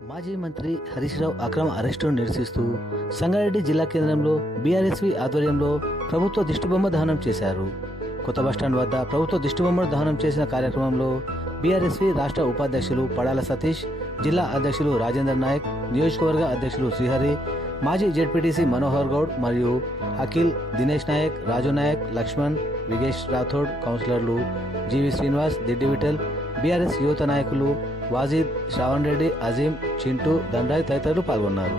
మాజీ మంత్రి హరీష్ రావు అక్రమ అరెస్టును నిరసిస్తూ సంగారెడ్డి జిల్లా కేంద్రంలో బీఆర్ఎస్వి ఆధ్వర్యంలో ప్రభుత్వ దిష్టిబొమ్మ దహనం చేశారు. కొత్త బస్టాండ్ వద్ద ప్రభుత్వ దిష్టిబొమ్మను దహనం చేసిన కార్యక్రమంలో బీఆర్ఎస్వి రాష్ట్ర ఉపాధ్యక్షులు పడాల సతీష్ జిల్లా అధ్యక్షులు రాజేందర్ నాయక్ నియోజకవర్గ అధ్యక్షులు శ్రీహరి మాజీ జెడ్పీటీసీ మనోహర్ గౌడ్ మరియు అఖిల్ దినేష్ నాయక్ రాజు నాయక్ లక్ష్మణ్ విగేష్ రాథోడ్ కౌన్సిలర్లు జీవి శ్రీనివాస్ దిడ్డి విఠల్ బీఆర్ఎస్ యువత నాయకులు వాజీద్ శ్రావణ్ రెడ్డి అజీం చింటూ దండాయ్ తదితరులు పాల్గొన్నారు.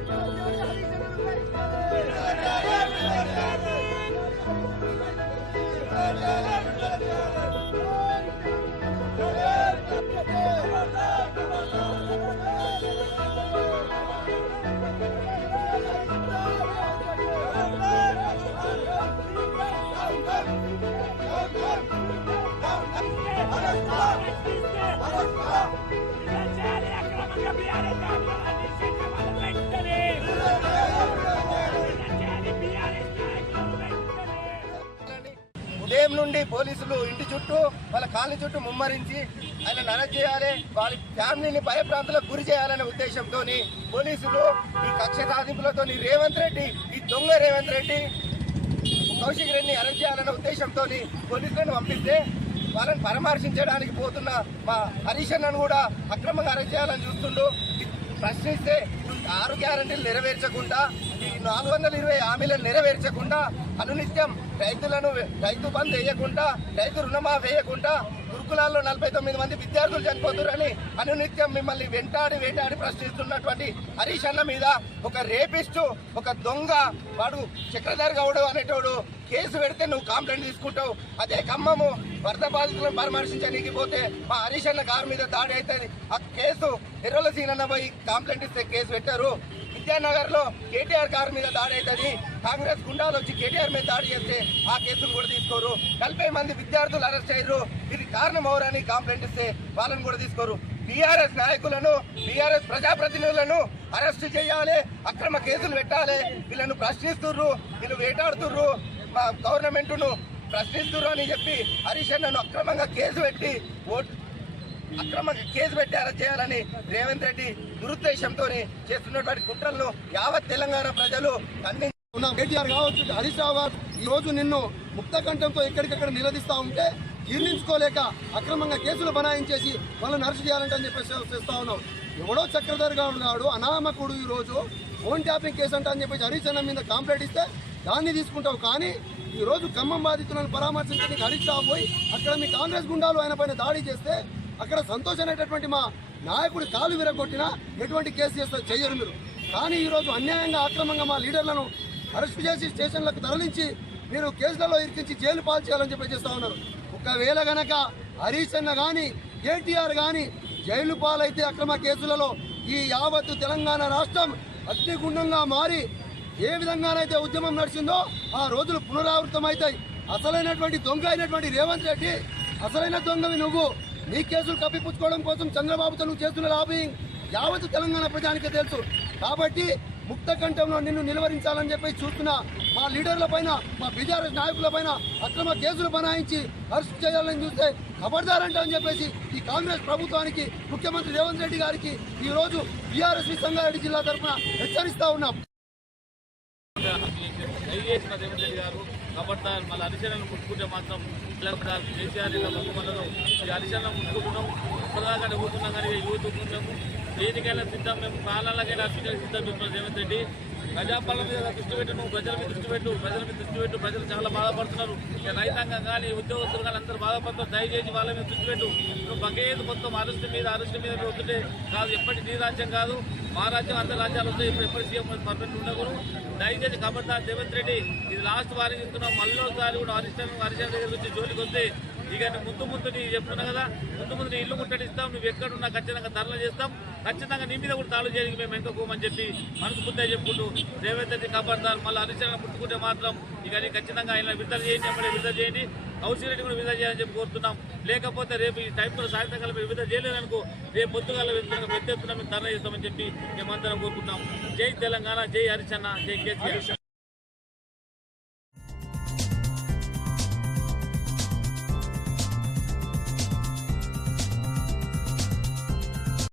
ఉదయం నుండి పోలీసులు ఇంటి చుట్టూ వాళ్ళ కాళ్ళ చుట్టూ ముమ్మరించి ఆయన అరెస్ట్ చేయాలి వాళ్ళ ఫ్యామిలీని భయప్రాంతులకు గురి చేయాలనే ఉద్దేశంతో పోలీసులు ఈ కక్ష సాధింపులతో రేవంత్ రెడ్డి ఈ దొంగ రేవంత్ రెడ్డి కౌశిక్ రెడ్డిని అరెస్ట్ చేయాలనే ఉద్దేశంతో పోలీసులను పంపిస్తే వాళ్ళని పరామర్శించడానికి పోతున్న మా హరీష్ అన్నను కూడా అక్రమంగా అరెస్ట్ చేయాలని చూస్తుండు. ప్రశ్నిస్తే ఆరు గ్యారంటీలు నెరవేర్చకుండా ఈ నాలుగు వందల ఇరవై హామీలను నెరవేర్చకుండా అనునిత్యం రైతులను రైతు బంద్ వేయకుండా రైతు రుణమాఫీ వేయకుండా గురుకులాల్లో నలభై తొమ్మిది మంది విద్యార్థులు చనిపోతున్నారని అనునిత్యం మిమ్మల్ని వెంటాడి వేటాడి ప్రశ్నిస్తున్నటువంటి హరీష్ అన్న మీద ఒక రేపిస్టు ఒక దొంగ వాడు చక్రధర్ గౌడ్ అనేటోడు కేసు పెడితే నువ్వు కంప్లైంట్ తీసుకుంటావు. అదే ఖమ్మము వరద బాధితులను పరామర్శించడానికి పోతే మా హరీష్ అన్న కారు మీద దాడి అవుతుంది. ఆ కేసు ఎర్రల సీనన్న పోయి కంప్లైంట్ ఇస్తే కేసు పెట్టారు. విద్యానగర్లో కేటీఆర్ కారు మీద దాడి అవుతుంది. కాంగ్రెస్ గుండాలు వచ్చి కేటీఆర్ మీద దాడి చేస్తే ఆ కేసును కూడా తీసుకోరు. నలభై మంది విద్యార్థులు అరెస్ట్ అయ్యారు ఇది కారణం ఎవరని కంప్లైంట్ ఇస్తే వాళ్ళని కూడా తీసుకోరు. బీఆర్ఎస్ నాయకులను బీఆర్ఎస్ ప్రజాప్రతినిధులను అరెస్ట్ చేయాలి అక్రమ కేసులు పెట్టాలి. వీళ్ళను ప్రశ్నిస్తుర్రు వీళ్ళు వేటాడుతుర్రు. మా గవర్నమెంట్ను ప్రశ్నిస్తుర్రు అని చెప్పి హరీష్ అన్నను అక్రమంగా కేసు పెట్టి ఓటు అక్రమంగా కేసు పెట్టి అరెస్ట్ చేయాలని రేవంత్ రెడ్డి దురుద్దేశంతో చేస్తున్నటువంటి కుట్రలను యావత్ తెలంగాణ ప్రజలు ఖండించారు కేటీఆర్ కావచ్చు హరీష్ రావు ఈ రోజు నిన్ను ముక్త కంఠంతో ఎక్కడికక్కడ నిలదీస్తా ఉంటే జీర్ణించుకోలేక అక్రమంగా కేసులు బనాయించేసి వాళ్ళని అరెస్ట్ చేయాలంటే అని చెప్పేసి చేస్తా ఉన్నాం. ఎవడో చక్రధర్ గాడు అనామకుడు ఈ రోజు ఫోన్ ట్యాపింగ్ కేసు అంట అని చెప్పేసి హరీష్ అన్న మీద కాంప్లైంట్ ఇస్తే దాన్ని తీసుకుంటావు. కానీ ఈ రోజు ఖమ్మం బాధితులను పరామర్శించడానికి హరీష్ రావు పోయి అక్కడ మీ కాంగ్రెస్ గుండాలు ఆయన పైన దాడి చేస్తే అక్కడ సంతోష్ అనేటటువంటి మా నాయకుడి కాలు విరగొట్టినా ఎటువంటి కేసు చేస్తారు చేయరు మీరు. కానీ ఈరోజు అన్యాయంగా అక్రమంగా మా లీడర్లను అరెస్ట్ చేసి స్టేషన్లకు తరలించి మీరు కేసులలో ఇరికించి జైలు పాలు చేయాలని చెప్పి చేస్తా ఉన్నారు. ఒకవేళ గనక హరీష్ అన్న కానీ కేటీఆర్ కానీ జైలు పాలైతే అక్రమ కేసులలో ఈ యావత్తు తెలంగాణ రాష్ట్రం అగ్నిగుండంగా మారి ఏ విధంగానైతే ఉద్యమం నడిచిందో ఆ రోజులు పునరావృతమవుతాయి. అసలైనటువంటి దొంగ అయినటువంటి రేవంత్ రెడ్డి అసలైన దొంగవి నువ్వు. నీ కేసులు కప్పిపుచ్చుకోవడం కోసం చంద్రబాబుతో నువ్వు చేస్తున్న లాబింగ్ యావత్ తెలంగాణ ప్రజానికి తెలుసు. కాబట్టి ముక్త కంఠంలో నిన్ను నిలువరించాలని చెప్పి చూస్తున్న మా లీడర్ల పైన మా బీజార్ఎస్ నాయకుల పైన అక్రమ కేసులు బనాయించి అరెస్ట్ చేయాలని చూస్తే ఖబర్దారంట అని చెప్పేసి ఈ కాంగ్రెస్ ప్రభుత్వానికి ముఖ్యమంత్రి రేవంత్ రెడ్డి గారికి ఈ రోజు బీఆర్ఎస్ సంగారెడ్డి జిల్లా తరఫున హెచ్చరిస్తా ఉన్నాం. కాబట్టి మళ్ళీ హరిశరణను ముట్టుకుంటే మాత్రం ఇలా కేసీఆర్ ఇలా మొక్కమన్నదో ఈ హరిశరణం ముట్టుకుంటున్నాం. ఇప్పటిదాకా కూర్చున్నాం కానీ యూత్ మేము దేనికైనా సిద్ధం. మేము ప్రాణాలకైనా సిద్ధం. సిద్ధం చెప్తున్నాం రేవంత్ రెడ్డి. ప్రజాపాలన మీద దృష్టి పెట్టు నువ్వు ప్రజల మీద దృష్టి పెట్టు ప్రజల మీద దృష్టి పెట్టు ప్రజలు చాలా బాధపడుతున్నారు. రైతాంగం కానీ ఉద్యోగస్తులు కానీ అందరూ బాధపడుతున్నారు. దయచేసి వాళ్ళ మీద దృష్టి పెట్టు. నువ్వు బకేది మొత్తం అరెస్ట్ మీద అరెస్ట్ మీద పోతుంటే కాదు. ఎప్పటి నీరాజ్యం కాదు. మా రాజ్యం అందరి రాజ్యాలు వస్తాయి ఇప్పుడు ఎప్పటి సీఎం పర్మనెంట్ ఉండకూడదు దయచేసి ఖబర్దార్ రేవంత్ రెడ్డి ఇది లాస్ట్ వారికి ఇస్తున్నాం మళ్ళీ ఒకసారి కూడా హరిశ్చంద్ర హరిశ్చంద్ర దగ్గర వచ్చి జోలికి వస్తే ఇక ముందు ముందు నీ చెప్తున్నా కదా ముందు ముందు నీ ఇల్లు ముట్టడిస్తాం నువ్వు ఎక్కడున్నా ఖచ్చితంగా ధరలు చేస్తాం ఖచ్చితంగా నీ మీద కూడా తాళు చేయడానికి మేము వెనుకపోమని చెప్పి మనసు బుద్ధి చెప్పుకుంటూ రేవంత్ రెడ్డి కాపాడతారు. మళ్ళీ అనుసరణ పుట్టుకుంటే మాత్రం ఇక నీ ఖచ్చితంగా ఆయన విడుదల చేయండి అమ్మడే విడుదల చేయండి. కౌశల్ రెడ్డి కూడా విడుదల చేయాలని చెప్పి కోరుతున్నాం. లేకపోతే రేపు ఈ టైంలో సాయంత్రం మీరు విడుదల చేయలేదనుకో రేపు పొద్దుగాల పెద్ద ఎత్తున మేము ధర్నా చేస్తామని చెప్పి మేమందరం కోరుకుంటున్నాం. జై తెలంగాణ జై హరిచన్న జై కేసీఆర్.